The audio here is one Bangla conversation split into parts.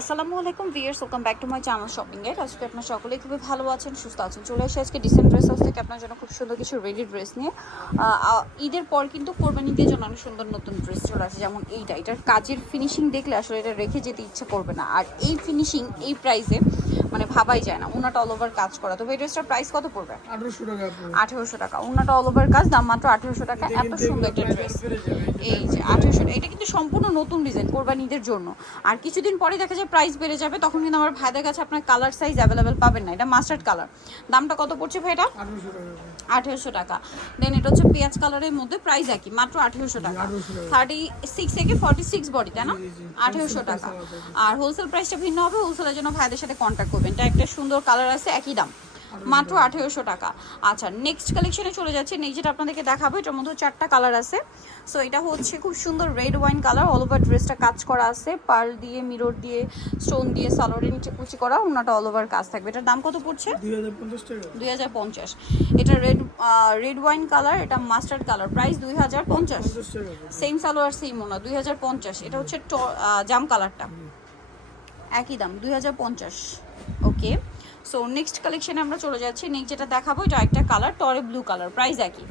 আসসালামু আলাইকুম viewers welcome back to my channel shopping guide আজকে আপনার সকলেই খুবই ভালো আছেন, সুস্থ আছেন। চলে এসে আজকে ডিসেন্ট ড্রেস হাউস থেকে আপনার জন্য খুব সুন্দর কিছু রেডি ড্রেস নিয়ে। ঈদের পর কিন্তু কোরবানিদের জন্য অনেক সুন্দর নতুন ড্রেস চলে আসে, যেমন এইটা। এটার কাজের ফিনিশিং দেখলে আসলে এটা রেখে যেতে ইচ্ছে করবে না। আর এই ফিনিশিং এই প্রাইসে মানে ভাবাই যায় না। ওনাটা অল ওভার কাজ করা। তো এই ড্রেসটার প্রাইস কত পড়বে? আঠারোশো টাকা ওনাটা অল ওভার কাজ দাম মাত্র আঠেরোশো টাকা। এত সুন্দর একটা ড্রেস। এই যে আঠেরোশো এটা কিন্তু সম্পূর্ণ নতুন ডিজাইন কোরবানিদের জন্য। আর কিছুদিন পরে দেখা যায় প্রাইস বেড়ে যাবে তখন কিন্তু আমার ভাইদের কাছে আপনার কালার সাইজ অ্যাভেলেবেল পাবেন না। এটা মাস্টার্ড কালার দামটা কত পড়ছে ভাই এটা আঠারোশো টাকা। দেন এটা হচ্ছে পেঁয়াজ কালারের মধ্যে প্রাইস একই মাত্র আঠেরোশো টাকা। থার্টি সিক্স থেকে ফর্টি সিক্স বডি তাই না। আঠেরোশো টাকা। আর হোলসেল প্রাইসটা ভিন্ন হবে হোলসেলের জন্য ভাইদের সাথে কন্ট্যাক্ট করবেন। এটা একটা সুন্দর কালার আছে একই দাম। মাত্র আঠেরোশো টাকা। আচ্ছা নেক্সট কালেকশনে চলে যাচ্ছে। নেক্সট যেটা আপনাদেরকে দেখাবো এটার মধ্যে চারটা কালার আছে। সো এটা হচ্ছে খুব সুন্দর red wine colour all over ড্রেসটা কাজ করা আছে। পার্ল দিয়ে মিরর দিয়ে স্টোন দিয়ে সালোয়ারের নিচে কুচি করা। ওনাটা অল ওভার কাজ থাকবে। এটার দাম কত পড়ছে? দুই হাজার পঞ্চাশ এটা রেড রেড ওয়াইন কালার এটা মাস্টার্ড কালার প্রাইস দুই হাজার পঞ্চাশ। সেম সালোয়ার সেম ওনা দুই হাজার পঞ্চাশ। এটা হচ্ছে জাম কালারটা একই দাম দুই হাজার পঞ্চাশ। ওকে সো নেক্সট কালেকশনে আমরা চলে যাচ্ছি। নেক্সট যেটা দেখাবো এটা একটা কালার টরে ব্লু কালার প্রাইস একই।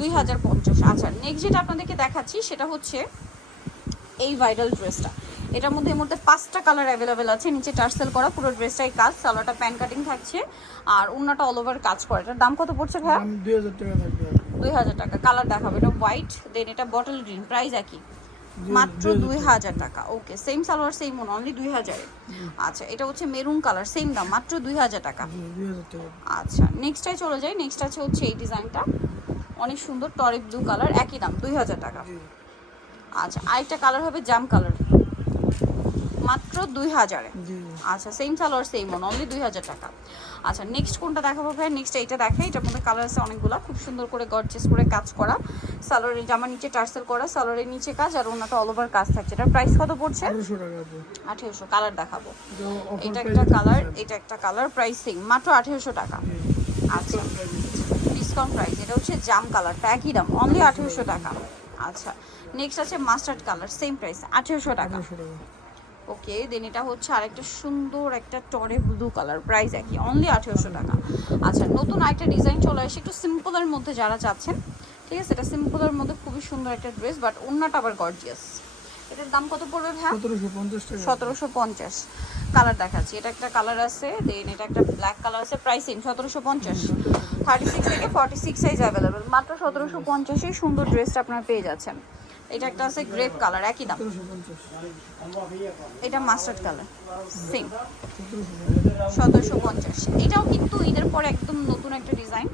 দুই হাজার পঞ্চাশ। আচ্ছা। নেক্সট যেটা আপনাদেরকে দেখাচ্ছি সেটা হচ্ছে এই ভাইরাল ড্রেসটা এটার মধ্যে এর মধ্যে পাঁচটা কালার অ্যাভেলেবেল আছে। নিচে টার্সেল করা পুরো ড্রেসটাই কাজ। সালোয়ারটা প্যান কাটিং থাকছে। আর অন্যটা অল ওভার কাজ করে। এটার দাম কত পড়ছে দাম দুই হাজার টাকা দুই হাজার টাকা। কালার দেখাবো। এটা হোয়াইট দেন এটা বটল গ্রিন প্রাইস একই। মাত্র দুই হাজার টাকা। Okay same salwar same only দুই হাজারে। আচ্ছা এটা হচ্ছে মেরুন কালার সেম দাম মাত্র দুই হাজার টাকা। আচ্ছা নেক্সটটাই চলে যাই নেক্সট আছে হচ্ছে এই ডিজাইনটা অনেক সুন্দর টরে ব্লু কালার একই দাম দুই হাজার টাকা। আচ্ছা আরেকটা কালার হবে জাম কালার মাত্র দুই হাজারে। আচ্ছা same salwar same own only দুই হাজার টাকা। আচ্ছা নেক্সট কোনটা দেখাবো ভাই? নেক্সট এইটা দেখে এটার মধ্যে কালার আছে অনেকগুলো। খুব সুন্দর করে গর্জেস করে কাজ করা। সালোয়ারের জামার নিচে টার্সেল করা সালোয়ারের নিচে কাজ আর ওনাটা অল ওভার কাজ থাকছে। এটার প্রাইস কত পড়ছে? আঠারোশো কালার দেখাবো। এটা একটা কালার এটা একটা কালার প্রাইসিং মাত্র আঠেরোশো টাকা। আচ্ছা। ডিসকাউন্ট প্রাইস এটা হচ্ছে জাম কালারটা একই দাম অনলি আঠেরোশো টাকা। আচ্ছা নেক্সট আছে মাস্টার্ড কালার সেম প্রাইস আঠারোশো টাকা। ওকে দেন এটা হচ্ছে আরেকটা সুন্দর একটা টরে ব্লু কালার প্রাইস একই অনলি আঠেরোশো টাকা। আচ্ছা নতুন আরেকটা ডিজাইন চলে আসে একটু সিম্পলের মধ্যে যারা চাচ্ছেন ঠিক আছে এটা সিম্পলের মধ্যে খুবই সুন্দর একটা ড্রেস বাট অন্যটা আবার গর্জিয়াস এটার দাম কত পড়বে ভাই সতেরোশো পঞ্চাশ কালার দেখাচ্ছি এটা একটা কালার আছে দেন এটা একটা ব্ল্যাক কালার আছে প্রাইসিং সতেরোশো পঞ্চাশ। থার্টি সিক্স থেকে ফর্টি সিক্স সাইজ অ্যাভেলেবেল মাত্র সতেরোশো পঞ্চাশে সুন্দর ড্রেসটা আপনারা পেয়ে যাচ্ছেন। এটা একটা আছে গ্রেপ কালার একই দাম। এটা মাস্টার্ড কালার সেম সতেরোশো পঞ্চাশ। এটাও কিন্তু ঈদের পর একদম নতুন একটা ডিজাইন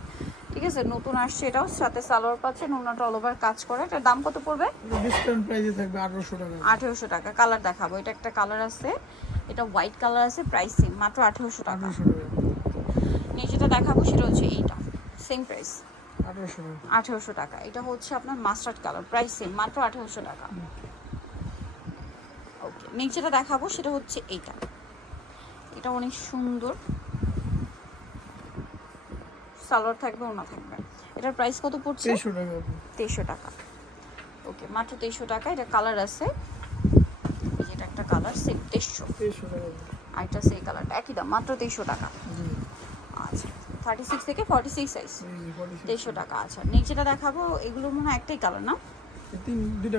ঠিক আছে? নতুন আসছে এটাও সাথে সালোয়ার পাচ্ছেন ওনাটা অল ওভার কাজ করে। এটার দাম কত পড়বে? ডিসকাউন্ট প্রাইসে থাকবে আঠারোশো টাকা। টাকা কালার দেখাবো। এটা একটা কালার আছে এটা হোয়াইট কালার আছে প্রাইসিং মাত্র আঠেরোশো টাকা। আঠারোশো টাকা। যেটা দেখাবো সেটা হচ্ছে এইটা সেম প্রাইস আঠারোশো টাকা। এটা হচ্ছে আপনার মাস্টার্ড কালার প্রাইস সেম মাত্র আঠেরোশো টাকা। ওকে নেক্সট যেটা দেখাবো সেটা হচ্ছে এইটা। এটা অনেক সুন্দর। সালোয়ার থাকবে ওনা থাকবে। এটার প্রাইস কত পড়ছে? তেইশশো টাকা ওকে মাত্র তেইশশো টাকা। এটা কালার আছে। এটা একটা কালার সেম তেইশশো। আর এটা সেই কালারটা একই দাম মাত্র তেইশশো টাকা। আচ্ছা। থার্টি সিক্স থেকে ফর্টি সিক্স সাইজ জি, জি, 46 তেইশশো টাকা আচ্ছা। নেক্সট যেটা দেখাবো এগুলো মনে হয় একটাই কালার না?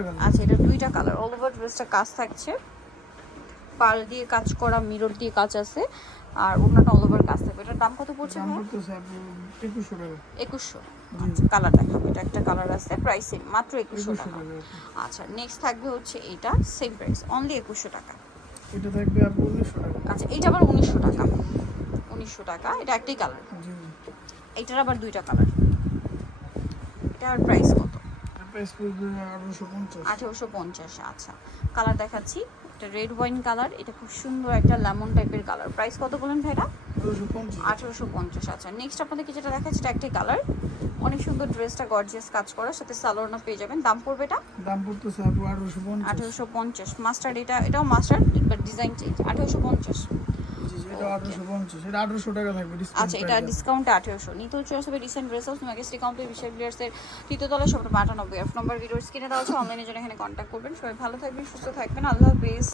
কালার আচ্ছা এটা দুইটা কালার অল ওভার ড্রেসটা কাজ থাকছে। পাল দিয়ে কাজ করা মিরর দিয়ে কাজ আছে। আর অন্যটা অল ওভার কাজ থাকবে। এটার দাম কত পড়ছে একুশশো জি। আচ্ছা কালার দেখাবো। এটা একটা কালার আছে প্রাইস সেম মাত্র একুশশো টাকা। আচ্ছা। নেক্সট থাকবে হচ্ছে এইটা সেম প্রাইস অনলি একুশশো টাকা। এটা থাকবে আপনি উনিশশো টাকা। আচ্ছা এইটা আবার উনিশশো টাকা। উনিশশো টাকা এটা একটাই কালার জি এইটার আবার দুইটা কালার এটার প্রাইস কত? আঠারোশো পঞ্চাশ। আচ্ছা। কালার দেখাচ্ছি। এটা রেড ওয়াইন কালার এটা খুব সুন্দর একটা লেমন টাইপের কালার প্রাইস কত বলেন ভাইরা? আঠারোশো পঞ্চাশ। আচ্ছা। নেক্সট আপনাদেরকে যেটা দেখাচ্ছি এটা একটাই কালার অনেক সুন্দর ড্রেসটা গর্জিয়াস কাজ করার সাথে সালোয়ারনা পেয়ে যাবেন। দাম পড়বে এটা? দাম পড়তেছে আঠারোশো পঞ্চাশ। আঠেরোশো পঞ্চাশ। মাস্টার্ড এটা এটাও মাস্টার্ড বাট ডিজাইন চেঞ্জ আঠেরোশো পঞ্চাশ। আচ্ছা এটা ডিসকাউন্ট আঠেরোশো। নিতে হচ্ছে রিসেন্ট ড্রেস হাউস ম্যাগেস্টি বিশাল আটানব্বই। আট নম্বর ভিডিওর স্ক্রিনে দেওয়া আছে অনলাইনে জন্য এখানে কন্ট্যাক্ট করবেন। সবাই ভালো থাকবেন সুস্থ থাকবেন। আল্লাহ হাফেজ।